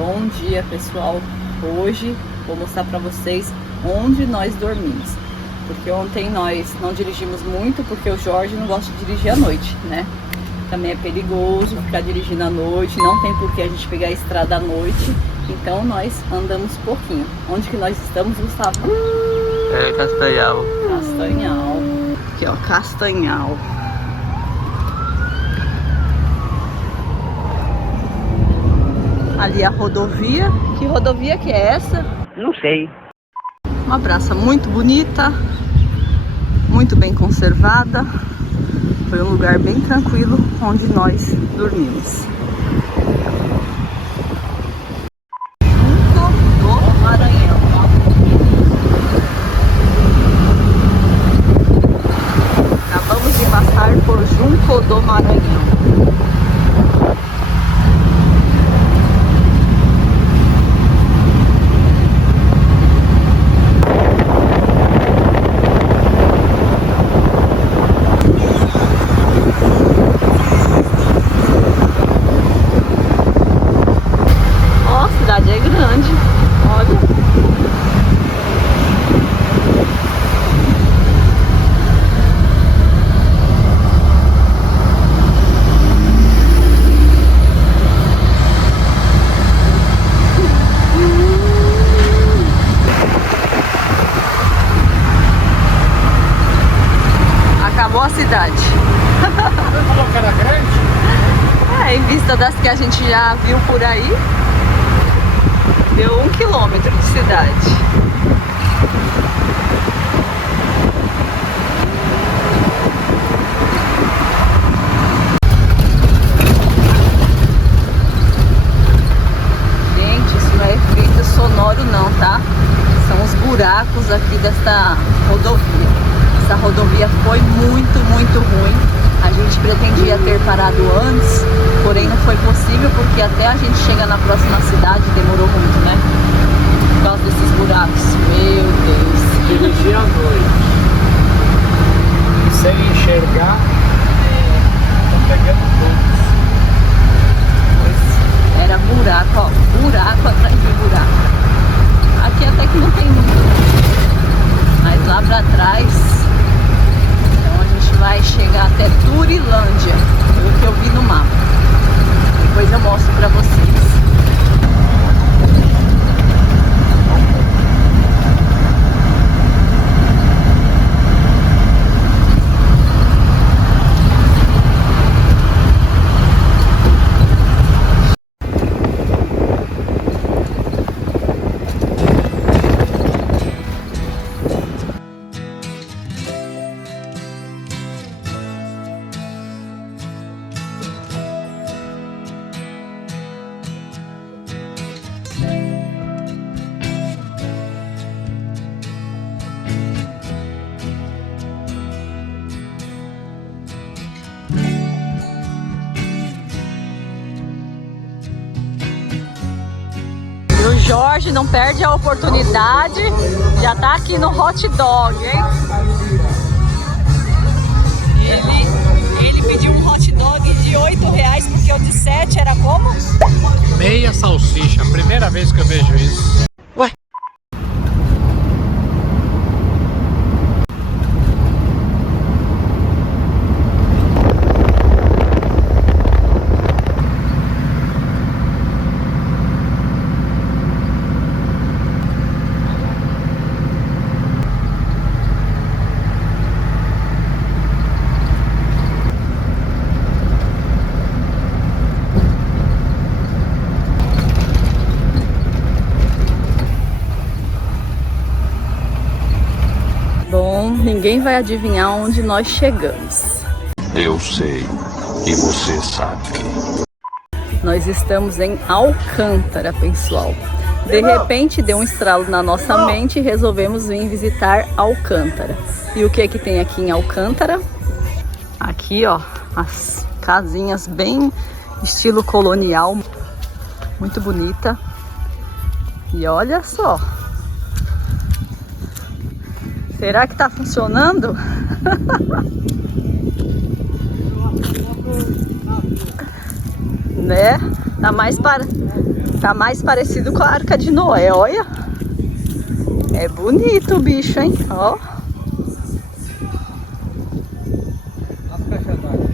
Bom dia, pessoal. Hoje vou mostrar para vocês onde nós dormimos. Porque ontem nós não dirigimos muito, porque o Jorge não gosta de dirigir à noite, né? Também é perigoso ficar dirigindo à noite, não tem por que a gente pegar a estrada à noite. Então nós andamos pouquinho. Onde que nós estamos, Gustavo? É Castanhal. Castanhal. Aqui, ó, Castanhal. Ali a rodovia. Que rodovia que é essa? Não sei. Uma praça muito bonita, muito bem conservada. Foi um lugar bem tranquilo onde nós dormimos. Junco do Maranhão. Acabamos de passar por Junco do Maranhão. É grande, olha. Acabou a cidade. Você falou que era grande? É, em vista das que a gente já viu por aí. Deu 1 quilômetro de cidade. Gente, isso não é efeito sonoro não, tá? São os buracos aqui desta rodovia. Essa rodovia foi muito ruim. A gente pretendia ter parado antes, porém não foi possível porque até a gente chegar na próxima cidade demorou muito, né? Por causa desses buracos. Meu Deus. Dirigir à noite. Sem enxergar, tô pegando pontos. Era buraco, ó. Buraco atrás de buraco. Aqui até que não tem muito. Mas lá pra trás. Vai chegar até Turilândia, pelo que eu vi no mapa. Depois eu mostro pra vocês. O Jorge não perde a oportunidade, já tá aqui no hot dog, hein? Ele pediu um hot dog de R$8, porque o de 7 era como? Meia salsicha, primeira vez que eu vejo isso. Ué? Ninguém vai adivinhar onde nós chegamos. Eu sei, e você sabe. Nós estamos em Alcântara, pessoal. De repente deu um estralo na nossa mente e resolvemos vir visitar Alcântara. E o que que tem aqui em Alcântara? Aqui, ó, as casinhas bem estilo colonial, muito bonita. E olha só. Será que tá funcionando? Né? Tá mais para... Tá mais parecido com a Arca de Noé, olha. É bonito o bicho, hein? Ó. As caixas d'água.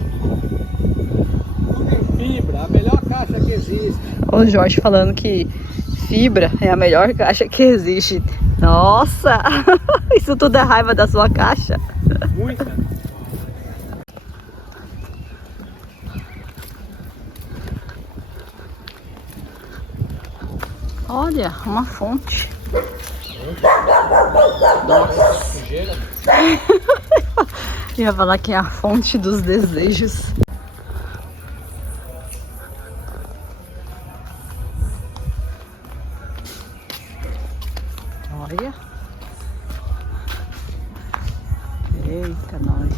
Fibra, a melhor caixa que existe. O Jorge falando que fibra é a melhor caixa que existe. Nossa! Isso tudo é raiva da sua caixa? Muita. Olha, uma fonte. Sujeira. Ia falar que é a fonte dos desejos. Olha. Eita, nós.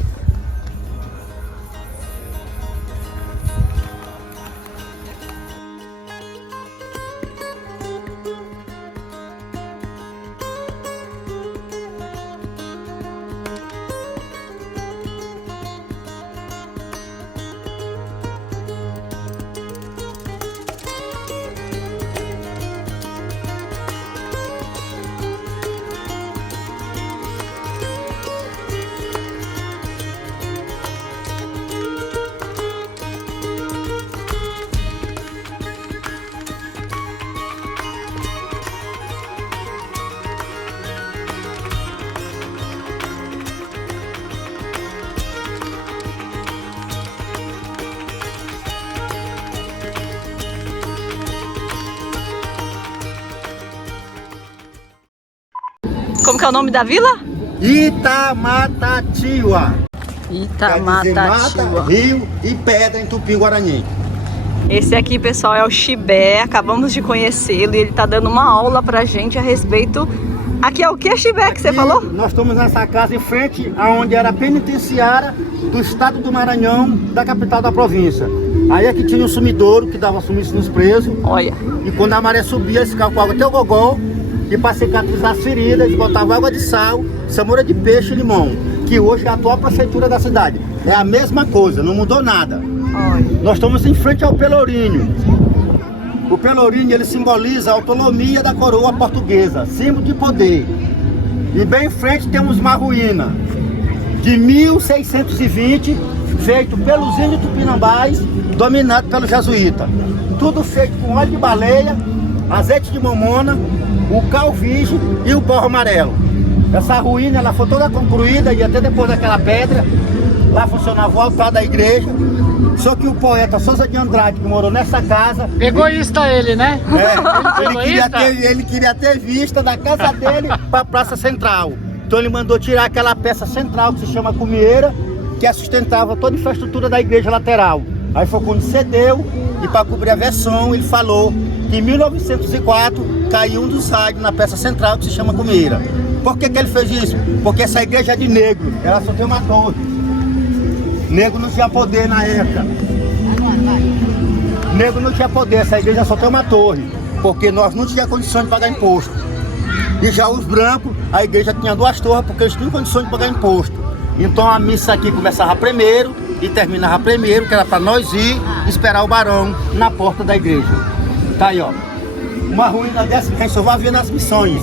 Como que é o nome da vila? Itamatatiwa. Itamatatiwa. Rio e pedra em Tupi-Guarani. Esse aqui, pessoal, é o Chibé. Acabamos de conhecê-lo e ele tá dando uma aula pra gente a respeito. Aqui é o que, Chibé, que você falou? Nós estamos nessa casa em frente aonde era a penitenciária do estado do Maranhão, da capital da província. Aí aqui tinha um sumidouro que dava sumiço nos presos. Olha. E quando a maré subia, eles ficavam com água até o gogó. E para cicatrizar as feridas, eles botavam água de sal, cenoura de peixe e limão. Que hoje é a atual prefeitura da cidade. É a mesma coisa, não mudou nada. Olha. Nós estamos em frente ao Pelourinho. O Pelourinho, ele simboliza a autonomia da coroa portuguesa, símbolo de poder. E bem em frente temos uma ruína de 1620, feito pelos índios tupinambás, dominado pelo jesuíta. Tudo feito com óleo de baleia, azeite de mamona, o calvige e o borro amarelo. Essa ruína, ela foi toda concluída e até depois daquela pedra, lá funcionava o altar da igreja. Só que o poeta Souza de Andrade, que morou nessa casa... Egoísta ele, né? Ele queria ter vista da casa dele para a Praça Central. Então ele mandou tirar aquela peça central que se chama cumieira, que sustentava toda a infraestrutura da igreja lateral. Aí foi quando cedeu e para cobrir a versão ele falou que em 1904 caiu um dos rádios na peça central que se chama cumieira. Por que ele fez isso? Porque essa igreja é de negro, ela só tem uma torre. Negro não tinha poder na época. Negro não tinha poder, essa igreja só tem uma torre, porque nós não tínhamos condições de pagar imposto. E já os brancos, a igreja tinha duas torres, porque eles tinham condições de pagar imposto. Então a missa aqui começava primeiro e terminava primeiro, que era para nós ir esperar o barão na porta da igreja. Tá aí, ó. Uma ruína dessa que a gente só vai ver nas missões.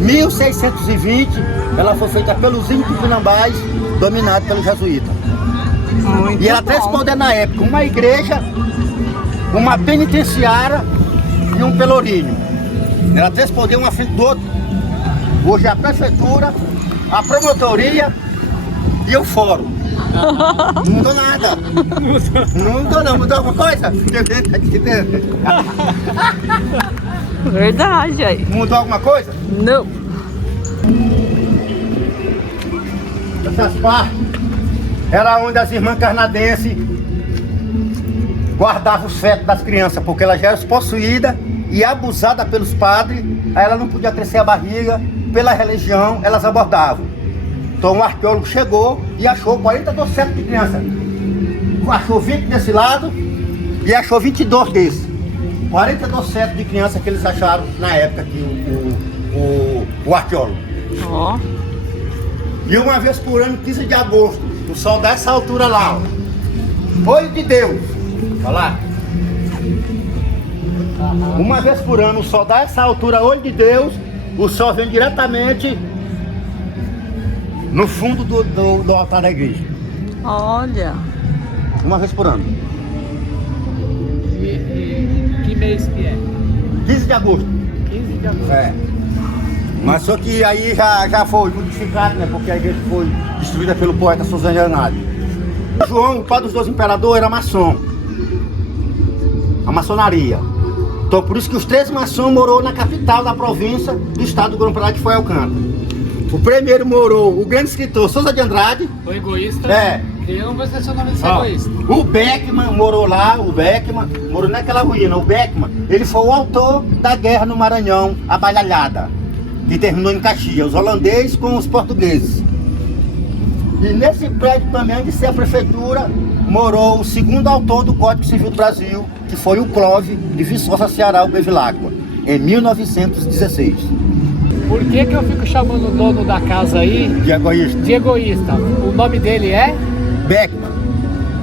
1620, ela foi feita pelos índios tupinambás, dominado pelo jesuíta. Muito e ela bom. transpôs na época uma igreja, uma penitenciária e um pelourinho. Ela transpôs um à frente do outro. Hoje é a prefeitura, a promotoria e o fórum. Não mudou nada. Não mudou não, mudou alguma coisa? Verdade aí. Mudou alguma coisa? Não. Essas partes era onde as irmãs carnadenses guardavam os fetos das crianças, porque elas já eram possuídas e abusadas pelos padres, aí ela não podia crescer a barriga, pela religião elas abordavam. Então o arqueólogo chegou e achou 42 fetos de criança. Achou 20 desse lado e achou 22 desse. 42 fetos de criança que eles acharam na época aqui, o arqueólogo. Ó. E uma vez por ano, 15 de agosto, o sol dessa altura lá, ó. Olho de Deus. Olha lá. Uma vez por ano o sol dá essa altura, olho de Deus, o sol vem diretamente no fundo do altar da igreja. Olha. Uma vez por ano. Que mês que é? 15 de agosto. 15 de agosto. É. Mas só que aí já foi modificado, né? Porque a igreja foi destruída pelo poeta Suzano Leonardo. João, o pai dos dois imperadores, era maçom. A maçonaria. Então por isso que os 3 maçons morou na capital da província do estado do Grão-Pará, que foi Alcântara. O primeiro morou o grande escritor Souza de Andrade. O egoísta. É. Eu não vou esquecer o nome desse Ó, egoísta. o Beckman morou lá, morou naquela ruína. O Beckman, ele foi o autor da guerra no Maranhão, a Balhalhada, que terminou em Caxias, os holandeses com os portugueses. E nesse prédio também, de ser a prefeitura, morou o segundo autor do Código Civil do Brasil, que foi o Clove de Viçosa, Ceará, o Bevilacqua, em 1916. Por que eu fico chamando o dono da casa aí De egoísta. de egoísta? O nome dele é Beckman,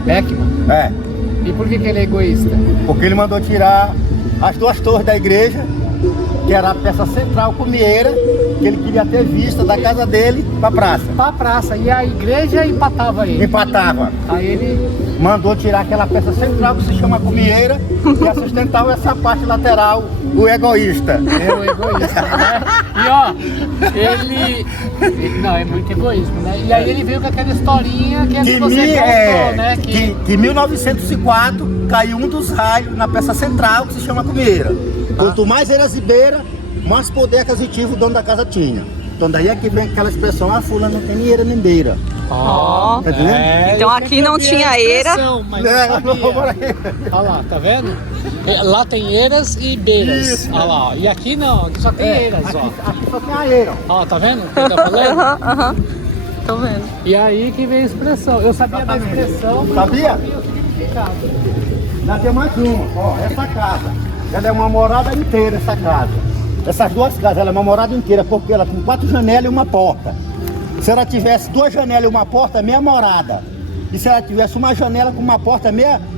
Beckman. é, E por que ele é egoísta? porque ele mandou tirar as 2 torres da igreja, que era a peça central comieira, que ele queria ter vista da casa dele para a praça. Pra praça. E a igreja empatava ele. Empatava. Aí ele... Mandou tirar aquela peça central que se chama comieira e sustentava essa parte lateral, o egoísta. É o egoísta, né? E ó, ele... Não, é muito egoísmo, né? E aí ele veio com aquela historinha que você contou, né? Que em 1904 caiu um dos raios na peça central que se chama comieira. Quanto mais eras e beira, mais poder aquisitivo o dono da casa tinha. Então daí é que vem aquela expressão, fulano não tem nem eira nem beira. Ó. Tá entendendo? Então aqui não tinha eira. Mas É, não não, sabia. Olha lá, tá vendo? Lá tem eiras e beiras. Isso. Olha lá, ó. E aqui não, aqui só tem eiras, ó. Aqui só tem a eira. Ó, tá vendo o que ele tá falando? Aham. Tô vendo. E aí que vem a expressão. Eu sabia da expressão, mas Sabia? não sabia o significado. Ainda tem mais uma, ó, essa casa, ela é uma morada inteira, essa casa. Essas 2 casas, ela é uma morada inteira, porque ela tem 4 janelas e uma porta. Se ela tivesse 2 janelas e uma porta, meia morada. E se ela tivesse uma janela com uma porta,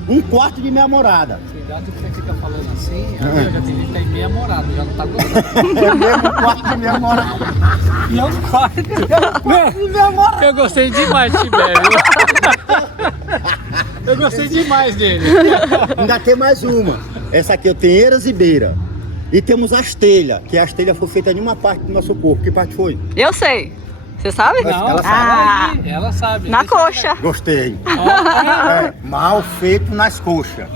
um quarto de meia morada. Cuidado que você fica falando assim, a minha já tem gente que tem meia morada, já não tá gostando. É mesmo um quarto de meia morada. E é um quarto. De meia morada. Eu gostei demais de Tibério. Eu gostei demais dele. Ainda tem mais uma. Essa aqui eu tenho eiras e beira. E temos as telhas, que as telhas foram feitas em uma parte do nosso corpo. Que parte foi? Eu sei. Você sabe? Não, Ela sabe. Ah, ela sabe. na Deixa coxa. Gostei. ela- É, mal feito nas coxas.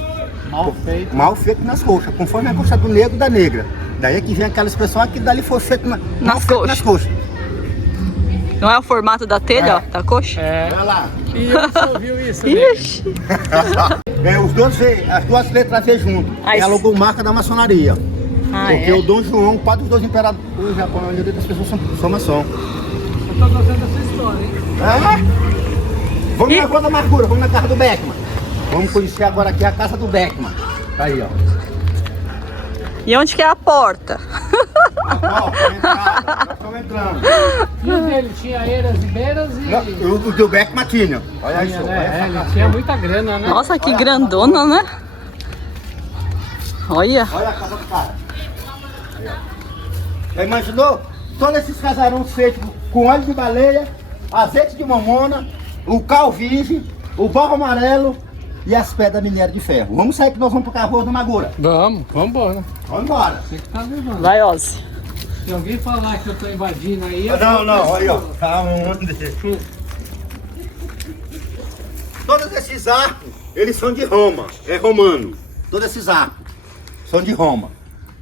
Mal feito. Mal feito nas coxas, conforme a coxa do negro e da negra. Daí é que vem aquela expressão que dali foi feito mal feito coxas. nas coxas. Não é o formato da telha, ó, da coxa? É. Olha lá. E você ouviu isso, né? Ixi. Os dois as 2 letras V junto. Ai, É a logomarca da maçonaria. Ah, Porque é? o Dom João, o pai dos 2 imperadores, o Japão, a maioria das pessoas são maçom. Eu tô gostando dessa história, hein? É? Vamos na Rua da Amargura, vamos na casa do Beckman. Vamos conhecer agora aqui a casa do Beckman. Tá aí, ó. E onde que é a porta? Ó, nós estamos entrando. E o dele tinha eiras e beiras e... Não, o do Beckman tinha. Olha isso, Tinha, olha né? essa Ele casa. tinha muita grana, né? Nossa, que grandona, né? Olha. Olha a casa do cara. Aí, ó. Já imaginou? Todos esses casarões feitos com óleo de baleia, azeite de mamona, o cal virgem, o barro amarelo e as pedras minério de ferro. Vamos sair que nós vamos pro Carro do Magura. Vamos embora. Vamos embora. Você que tá levando. Vai, Ozzy. Se alguém falar que eu tô invadindo aí... Não, olha, ó. Aonde? Todos esses arcos, eles são de Roma, é romano. Todos esses arcos são de Roma.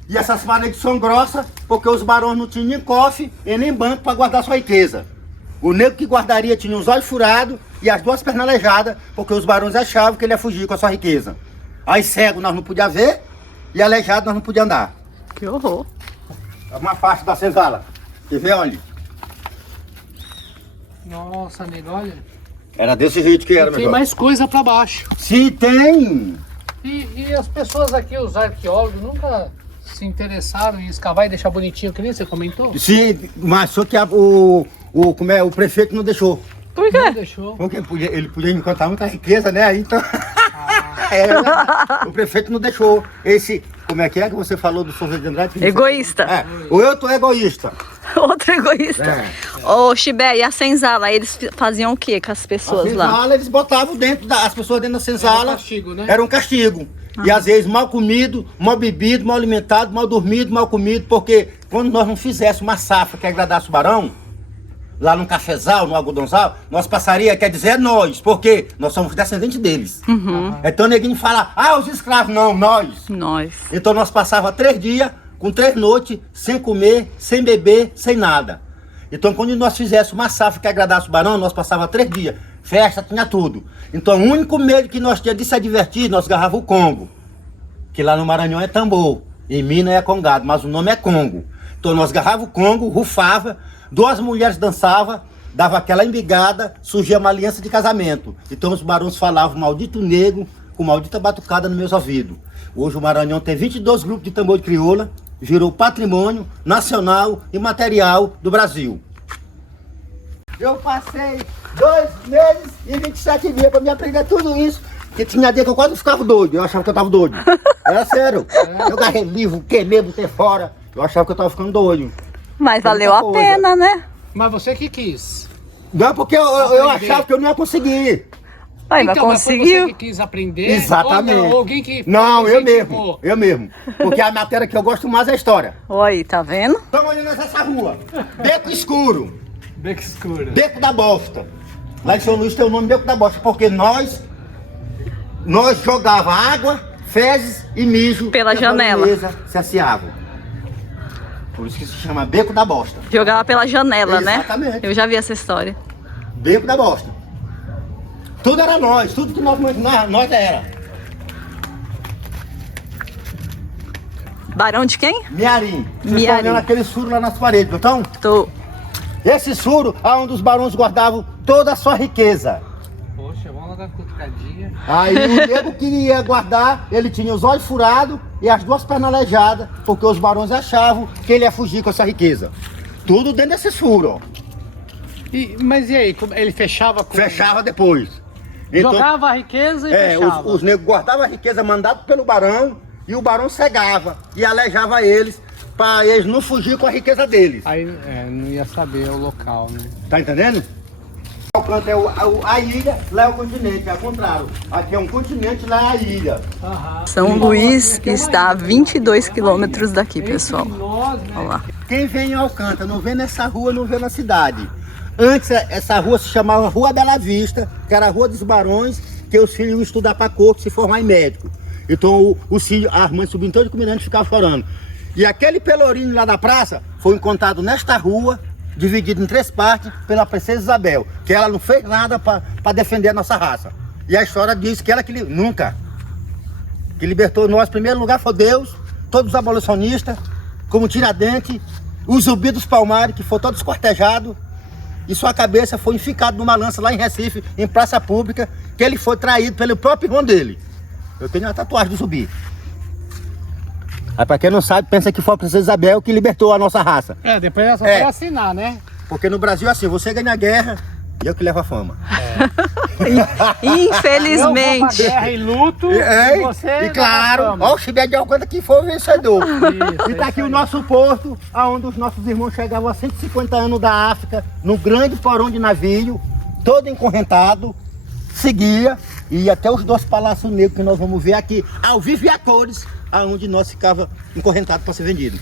E essas paredes são grossas porque os barões não tinham nem cofre e nem banco para guardar sua riqueza. O negro que guardaria tinha os olhos furados e as 2 pernas aleijadas, porque os barões achavam que ele ia fugir com a sua riqueza. Aí cego nós não podíamos ver e aleijado nós não podíamos andar. Que horror. Uma parte da senzala. Você vê onde? Nossa, nego, olha. Era desse jeito que era, Tem meu mais coisa pra baixo. Se tem. E as pessoas aqui, os arqueólogos, nunca se interessaram em escavar e deixar bonitinho, que nem você comentou? Sim, mas só que o prefeito não deixou. Por Não quê? deixou. Porque ele podia encontrar muita riqueza, né? Aí então. É, o prefeito não deixou. Como é que você falou do São José de Andrade? Egoísta. É, o outro egoísta. Outro egoísta. Ô, Chibé, e a senzala, eles faziam o que com as pessoas A lá? senzala, eles botavam as pessoas dentro da senzala. Era um castigo, né? Era um castigo. E às vezes mal comido, mal bebido, mal alimentado, mal dormido, mal comido, porque quando nós não fizéssemos uma safra que agradasse o barão, lá no cafezal, no algodãozal, nós passaria, quer dizer, nós, porque nós somos descendentes deles. Então ninguém fala, os escravos, não, nós. Nós. Então nós passava 3 dias, com 3 noites, sem comer, sem beber, sem nada. Então quando nós fizéssemos uma safra que agradasse o barão, nós passava 3 dias, festa, tinha tudo. Então o único medo que nós tínhamos de se divertir, nós agarrava o Congo, que lá no Maranhão é tambor, em Minas é congado, mas o nome é Congo. Então nós agarrava o Congo, rufava, 2 mulheres dançavam, dava aquela embigada, surgia uma aliança de casamento. Então os barões falavam maldito negro, com maldita batucada nos meus ouvidos. Hoje o Maranhão tem 22 grupos de tambor de crioula, virou patrimônio nacional e material do Brasil. Eu passei 2 meses e 27 dias para me aprender tudo isso, que tinha dia que eu quase ficava doido, eu achava que eu tava doido. Era sério. Eu agarrei livro, queimei, botei fora, eu achava que eu tava ficando doido. Mas valeu a pena, né? Mas você que quis. Não, porque eu achava que eu não ia conseguir. Mas Mas foi conseguiu. você que quis aprender? Exatamente. Ou não, alguém que Não, eu incentivou? mesmo. Porque a matéria que eu gosto mais é a história. Oi, tá vendo? Estamos olhando essa rua. Beco escuro. Beco escuro. Beco da Bosta. Lá em São Luís tem o nome Beco da Bosta, porque nós jogava água, fezes e mijo Pela que a janela. baronesa se asseava. Por isso que se chama Beco da Bosta. Jogava pela janela, né? Exatamente. Eu já vi essa história. Beco da Bosta. Tudo era nós, tudo que nós era. Barão de quem? Miarim. Vocês Miarim. estão olhando aquele suro lá nas paredes, não estão? Tô. Esse suro é onde os barões guardavam toda a sua riqueza. Poxa, vamos lá dar uma cutucadinha. Aí o nego que ia guardar, ele tinha os olhos furados e as 2 pernas aleijadas, porque os barões achavam que ele ia fugir com essa riqueza. Tudo dentro desse furo, ó. Mas e aí, ele fechava com... Fechava depois. Então, Jogava a riqueza e fechava. os negros guardavam a riqueza mandada pelo barão e o barão cegava e aleijava eles para eles não fugir com a riqueza deles. Aí não ia saber o local, né? Tá entendendo? O canto é a ilha, lá é o continente, é ao contrário. Aqui é um continente, lá é a ilha. São Luís está a 22 quilômetros daqui, pessoal. Nós, né? Olha lá. Quem vem em Alcântara não vê nessa rua, não vê na cidade. Antes essa rua se chamava Rua Bela Vista, que era a Rua dos Barões, que os filhos iam estudar para corpo, se formar em médico. Então os filhos, as mães subiam todo de comirante e ficavam chorando. E aquele pelourinho lá da praça foi encontrado nesta rua, dividido em 3 partes, pela princesa Isabel, que ela não fez nada para defender a nossa raça. E a história diz que ela que nunca. Que libertou nós, em primeiro lugar, foi Deus, todos os abolicionistas, como Tiradentes, os Zumbi dos Palmares, que foi todo esquartejado, e sua cabeça foi enficada numa lança lá em Recife, em praça pública, que ele foi traído pelo próprio irmão dele. Eu tenho uma tatuagem do Zumbi. Aí pra quem não sabe, pensa que foi a princesa Isabel que libertou a nossa raça. Depois é só pra assinar, né? Porque no Brasil é assim, você ganha a guerra e eu que levo a fama. Infelizmente. Eu vou pra guerra e luto e você e claro, ó, o Chibé de Alcântara que foi o vencedor. E tá aqui o nosso porto, onde os nossos irmãos chegavam a 150 anos da África, no grande porão de navio, todo encorrentado, seguia, e ia até os 2 palácios negros que nós vamos ver aqui, ao vivo e a cores, aonde nós ficava encorrentado para ser vendido.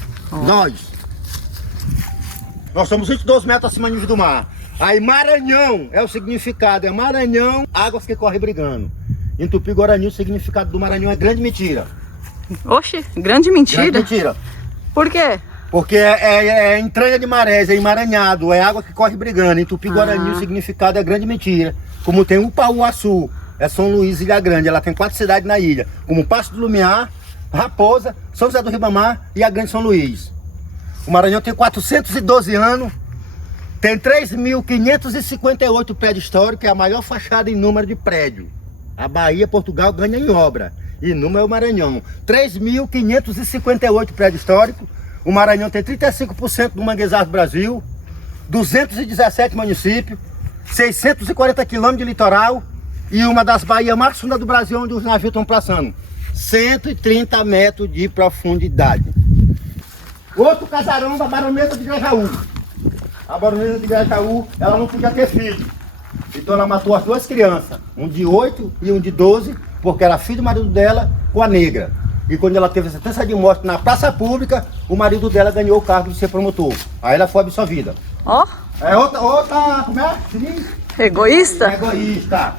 Nós somos 22 metros acima do nível do mar. Aí Maranhão é o significado, é Maranhão, águas que correm brigando. Em Tupi-Guarani o significado do Maranhão é grande mentira. Oxe, grande mentira. Grande mentira. Por quê? Porque é entranha de marés, é emaranhado, é água que corre brigando. Em Tupi-Guarani o significado é grande mentira. Como tem Upauaçu, é São Luís, Ilha Grande, ela tem 4 cidades na ilha, como Passo do Lumiar, Raposa, São José do Ribamar e a Grande São Luís. O Maranhão tem 412 anos, tem 3.558 prédios históricos, é a maior fachada em número de prédio. A Bahia, Portugal ganha em obra, e número é o Maranhão. 3.558 prédios históricos, o Maranhão tem 35% do manguezal do Brasil, 217 municípios, 640 quilômetros de litoral e uma das baías mais fundas do Brasil, onde os navios estão passando. 130 metros de profundidade. Outro casarão da baronesa de Grajaú. A baronesa de Grajaú, ela não podia ter filho. Então ela matou as duas crianças, um de 8 e um de 12, porque era filho do marido dela com a negra. E quando ela teve a sentença de morte na praça pública, o marido dela ganhou o cargo de ser promotor. Aí ela foi absolvida. Ó, É outra, como é? egoísta? Egoísta.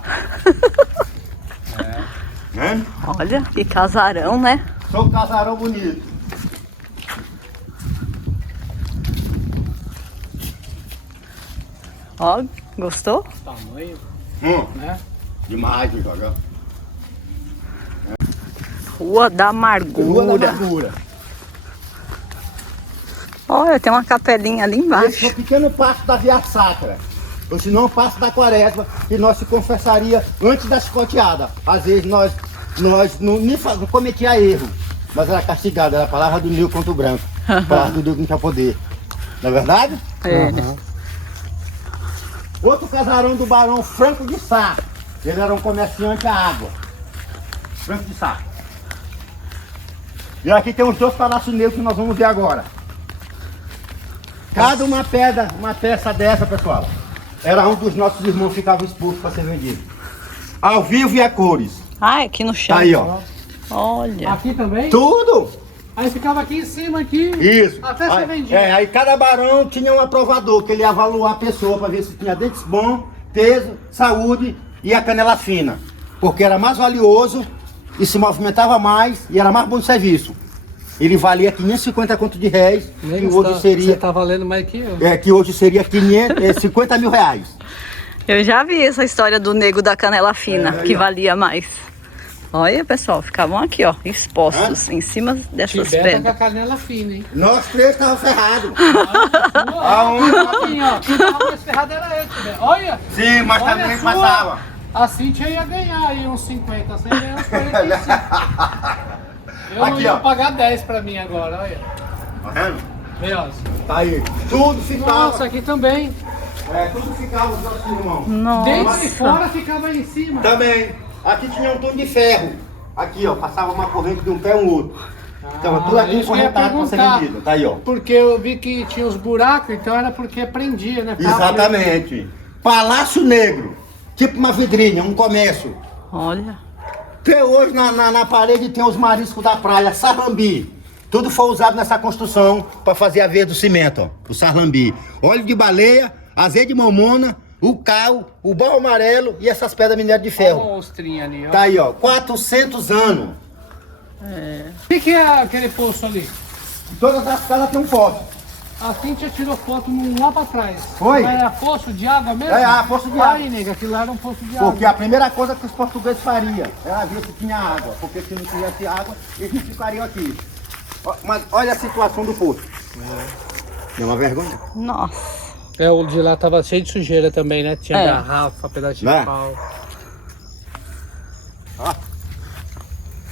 Né? Olha, que casarão, né? Sou um casarão bonito. Ó, gostou? Tamanho, Né? Demais, de jogar. Rua da Rua Amargura. da Amargura. Olha, tem uma capelinha ali Esse embaixo. é o pequeno passo da Via Sacra. Ou se não, o passo da Quaresma, que nós se confessaria antes da chicoteada. Às vezes nós não cometia erro, mas era castigado, era a palavra do Nil contra o branco. A palavra do Nil que não tinha poder. Não é verdade? É. Outro casarão do Barão Franco de Sá. Ele era um comerciante à água. Franco de Sá. E aqui tem os dois palácios negros que nós vamos ver agora. Cada uma pedra, uma peça dessa, pessoal, era um dos nossos irmãos que ficava exposto para ser vendido. Ao vivo e a cores. Ah, é aqui no chão. Tá aí, ó. Olha. aqui também? Tudo! Aí ficava aqui em cima, aqui. Isso. Até ser Aí, vendido. aí cada barão tinha um aprovador, que ele ia avaliar a pessoa para ver se tinha dentes bons, peso, saúde e a canela fina. Porque era mais valioso e se movimentava mais e era mais bom de serviço. Ele valia 550 conto de réis, que hoje seria... Você tá valendo mais que eu. que hoje seria 50 mil reais. Eu já vi essa história do nego da canela fina, É, aí, que ó. valia mais. Olha, pessoal, ficavam aqui, ó, expostos em cima dessas Tibeta com a pedras. canela fina, hein? Nós três estávamos ferrados. Assim, ó. Quem tava mais ferrado era eu, Tibeta. Olha! Sim, mas Olha também a sua. passava. A Cintia ia ganhar aí uns 50, você ia ganhar uns 45. Eu não Aqui, ia ó. pagar 10 pra mim agora, olha. Tá vendo? Vê, ó. Tá aí. Tudo ficava. Nossa, aqui também. Tudo ficava os nossos irmãos. Dentro e Nossa. fora ficava aí em cima. Também. Aqui tinha um túnel de ferro. Aqui, ó, passava uma corrente de um pé um outro. Então, tudo aqui isso que eu ia encorrentado para ser perguntar. vendido. Tá aí, ó. Porque eu vi que tinha os buracos, então era porque prendia, né? Ficava Exatamente. Palácio Negro. Tipo uma vidrinha, um comércio. Olha. Até hoje na parede tem os mariscos da praia, sarlambi. Tudo foi usado nessa construção para fazer a veia do cimento, ó. O sarlambi. Óleo de baleia, azeite de mamona, o cal, o barro amarelo e essas pedras minérias de preso. Olha ferro. o monstrinho ali, ó. Tá aí, ó. 400 anos. O que é aquele poço ali? Todas as casas tem um poço. A Cintia tirou foto lá pra trás. Foi? Mas era poço de água mesmo? Poço de água. Aí, nega, aquilo lá era um poço de água. Porque a primeira coisa que os portugueses fariam era ver se tinha água. Porque se não tivesse água, eles não ficariam aqui. Mas olha a situação do poço. É uma vergonha. Nossa. É, o de lá tava cheio de sujeira também, né? Tinha É. garrafa, pedacinho Né? de pau.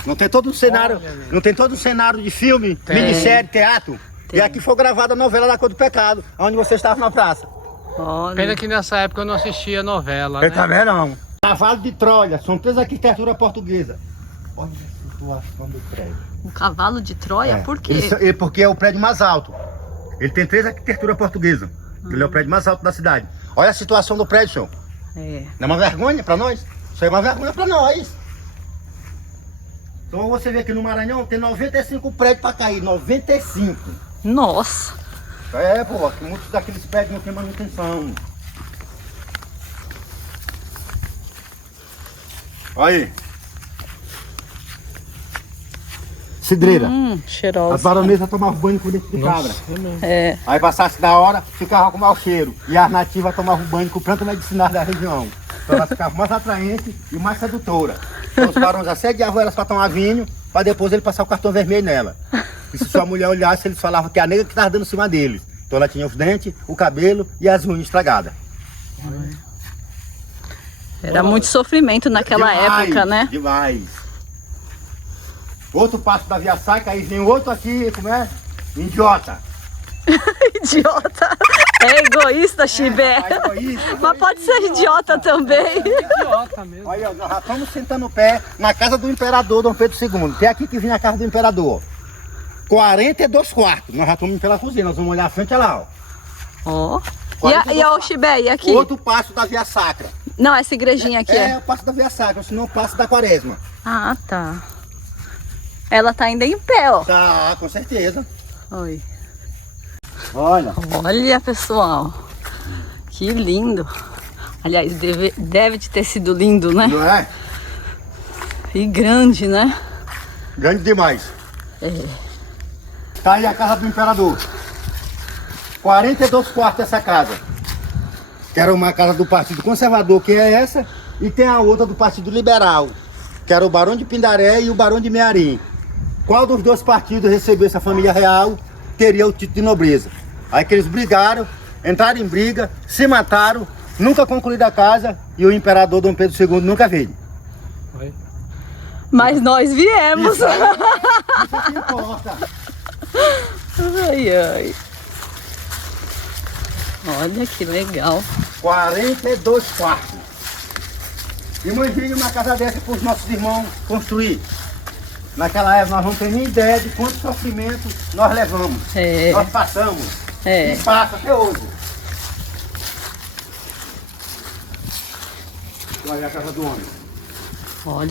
Não tem todo um cenário, Olha, não tem todo um cenário de filme, Tem. minissérie, teatro. Tem. E aqui foi gravada a novela da Cor do Pecado, onde você estava na praça. Olha. Pena que nessa época eu não assistia novela, né? Também não. Cavalo de Troia, são três arquiteturas portuguesas. Olha a situação do prédio. Um cavalo de Troia? Por quê? Porque é o prédio mais alto. Ele tem três arquiteturas portuguesas. Ele é o prédio mais alto da cidade. Olha a situação do prédio, senhor. É. Não é uma vergonha para nós? Isso é uma vergonha para nós. Então você vê que no Maranhão tem 95 prédios para cair. 95. Nossa. Pô, que muitos daqueles prédios não tem manutenção. Olha aí. Cidreira. As Cheirosa. baronesas tomavam banho com dente de cabra. É. Aí passasse da hora, ficava com mau cheiro. E as nativas tomavam banho com planta medicinal da região. Então elas ficavam mais atraentes e mais sedutoras. Então os barões assediavam elas para tomar vinho, para depois ele passar o cartão vermelho nela. E se sua mulher olhasse, eles falavam que a negra que estava dando em cima deles. Então ela tinha os dentes, o cabelo e as unhas estragadas. Era muito sofrimento naquela Demais, época, né? Demais. Outro passo da Via Sacra, aí vem outro aqui, como é? Idiota. Idiota. É egoísta, Chibé. Mas pode ser idiota também. Idiota mesmo. Olha, nós já estamos sentando o pé na casa do imperador Dom Pedro II. Tem aqui que vinha a casa do imperador. 42 quartos. Nós já estamos pela cozinha, nós vamos olhar a frente, olha lá, ó. Ó. E o Chibé, e aqui? Outro passo da Via Sacra. Não, essa igrejinha aqui É o passo da Via Sacra, senão o passo da Quaresma. Ah, tá. Ela tá ainda em pé, ó. Tá, com certeza. Oi. Olha. Olha, pessoal. Que lindo. Aliás, deve de ter sido lindo, né? Não é? E grande, né? Grande demais. É. Tá aí a casa do imperador. 42 quartos essa casa. Que era uma casa do Partido Conservador, que é essa. E tem a outra do Partido Liberal, que era o Barão de Pindaré e o Barão de Mearim. Qual dos dois partidos recebesse a família real, teria o título de nobreza. Aí que eles brigaram, entraram em briga, se mataram, nunca concluíram a casa e o imperador Dom Pedro II nunca veio. Mas nós viemos. Isso é que importa. Ai, ai. Olha que legal. 42 quartos. Imagine uma casa dessa para os nossos irmãos construir. Naquela época nós não temos nem ideia de quanto sofrimento nós levamos. É. Nós passamos. É. E passa até hoje. Olha a casa do homem. Olha.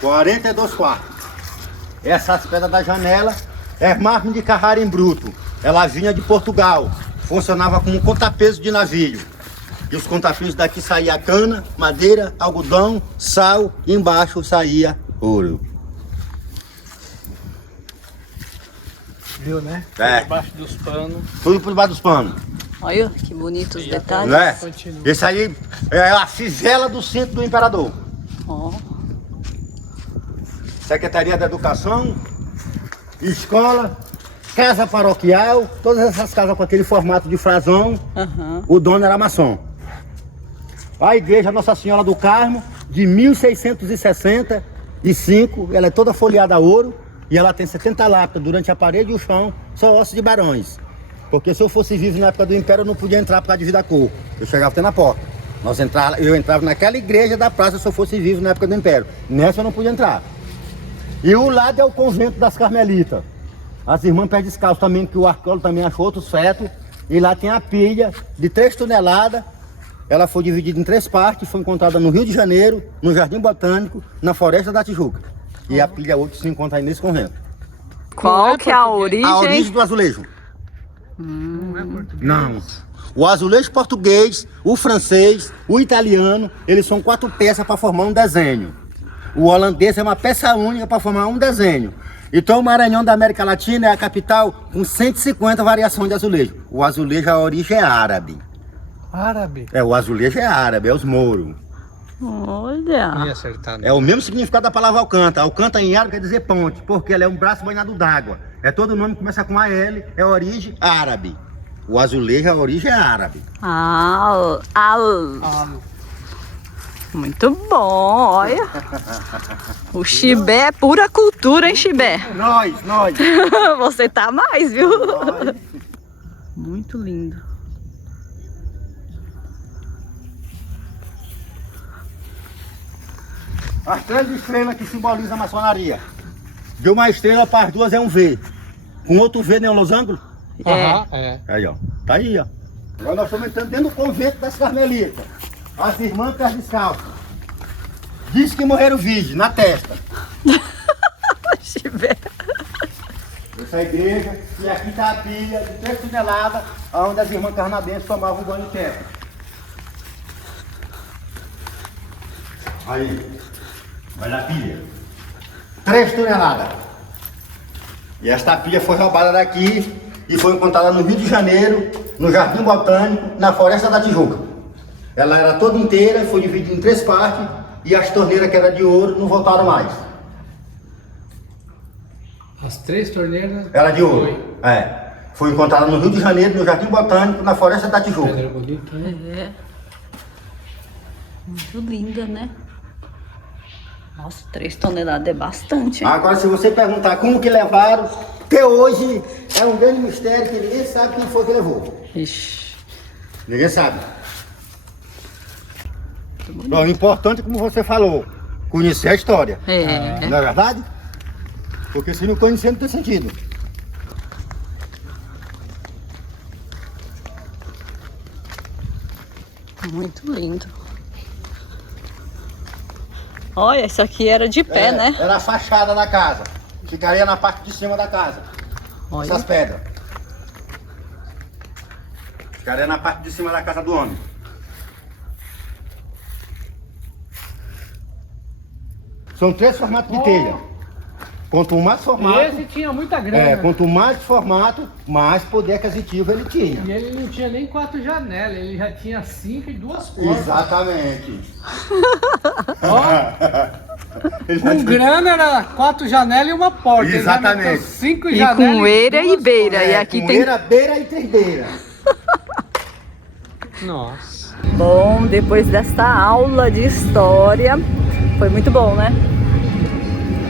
42 quartos. Essas pedras da janela é mármore de Carrara em bruto. Ela vinha de Portugal. Funcionava como contrapeso de navio. E os contrapesos daqui saía cana, madeira, algodão, sal. E embaixo saía ouro. Viu, né? É. Debaixo dos panos. Tudo por debaixo dos panos. Olha que bonitos detalhes. Não é? Continua. Esse aí é a fivela do centro do imperador. Ó. Secretaria da Educação, escola, casa paroquial, todas essas casas com aquele formato de frasão. Aham. O dono era maçom. A igreja Nossa Senhora do Carmo, de 1665, ela é toda folheada a ouro e ela tem 70 lápidas durante a parede e o chão, são ossos de barões. Porque se eu fosse vivo na época do Império, eu não podia entrar por causa de vida cor. Eu chegava até na porta. Eu entrava naquela igreja da praça se eu fosse vivo na época do Império. Nessa eu não podia entrar. E o lado é o convento das Carmelitas. As irmãs pés descalços também, que o arqueólogo também achou outros fetos. E lá tem a pilha de 3 toneladas. Ela foi dividida em 3 partes, foi encontrada no Rio de Janeiro, no Jardim Botânico, na Floresta da Tijuca. E a pilha 8 se encontra aí nesse convento. Qual que é a origem? A origem do azulejo. Não é português. Não. O azulejo português, o francês, o italiano, eles são 4 peças para formar um desenho. O holandês é uma peça única para formar um desenho. Então o Maranhão da América Latina é a capital com 150 variações de azulejo. O azulejo, a origem é árabe. Árabe. É, o azulejo é árabe, é os mouros. Olha. Não ia acertar, né? É o mesmo significado da palavra Alcântara. Alcântara em árabe quer dizer ponte, porque ela é um braço banhado d'água. É todo o nome que começa com AL, é a origem árabe. O azulejo, a origem é árabe. Muito bom, olha. O Chibé é pura cultura, hein, Chibé? Nós. Você tá mais, viu? Muito lindo. As 3 estrelas que simbolizam a maçonaria. De uma estrela para as 2 é um V. Com outro V nem um losango? Aham, é. Aí, ó. Tá aí, ó. Agora nós estamos entrando dentro do convento das Carmelitas. As irmãs pés descalças. Diz que morreram virgem, na testa. Chibé. Essa é a igreja. E aqui está a pilha de 3 toneladas, onde as irmãs carnabenses tomavam banho em terra. Aí. Olha a pilha. 3 toneladas. E esta pilha foi roubada daqui e foi encontrada no Rio de Janeiro, no Jardim Botânico, na Floresta da Tijuca. Ela era toda inteira, foi dividida em 3 partes e as torneiras que eram de ouro não voltaram mais. As 3 torneiras. Era de ouro. É. Foi encontrada no Rio de Janeiro, no Jardim Botânico, na Floresta da Tijuca. Pedra bonita, né? É. Muito linda, né? Nossa, 3 toneladas é bastante, hein? Agora, se você perguntar como que levaram, Até hoje é um grande mistério que ninguém sabe quem foi que levou. Ixi. Ninguém sabe. Bom, o importante, como você falou, conhecer a história. Não é verdade? Porque se não conhecer, não tem sentido. Muito lindo. Olha, isso aqui era de pé, né? Era a fachada da casa. Ficaria na parte de cima da casa. Olha. Essas pedras. Ficaria na parte de cima da casa do homem. São 3 formatos de telha. Quanto mais formato... Esse tinha muita grana. Quanto mais formato, mais poder aquisitivo ele tinha. E ele não tinha nem 4 janelas, ele já tinha 5 e 2 portas. Exatamente. Com grana era 4 janelas e uma porta. Exatamente. 5 E janelas. com eira e beira. E aqui com tem... eira, beira e 3 beiras. Nossa. Bom, depois desta aula de história, foi muito bom, né?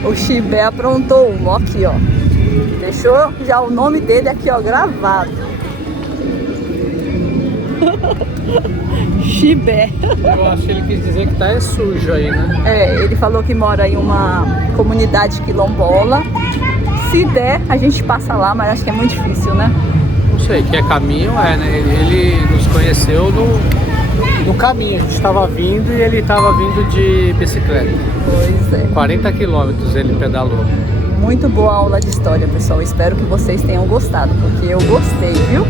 O Chibé aprontou uma, ó, aqui, ó. Deixou já o nome dele aqui, ó, gravado. Chibé. Eu acho que ele quis dizer que tá sujo aí, né? Ele falou que mora em uma comunidade quilombola. Se der, a gente passa lá, mas acho que é muito difícil, né? Não sei, que é caminho, né? Ele nos conheceu no caminho. A gente estava vindo e ele estava vindo de bicicleta. Pois é. 40 quilômetros ele pedalou. Muito boa aula de história, pessoal. Espero que vocês tenham gostado, porque eu gostei, viu?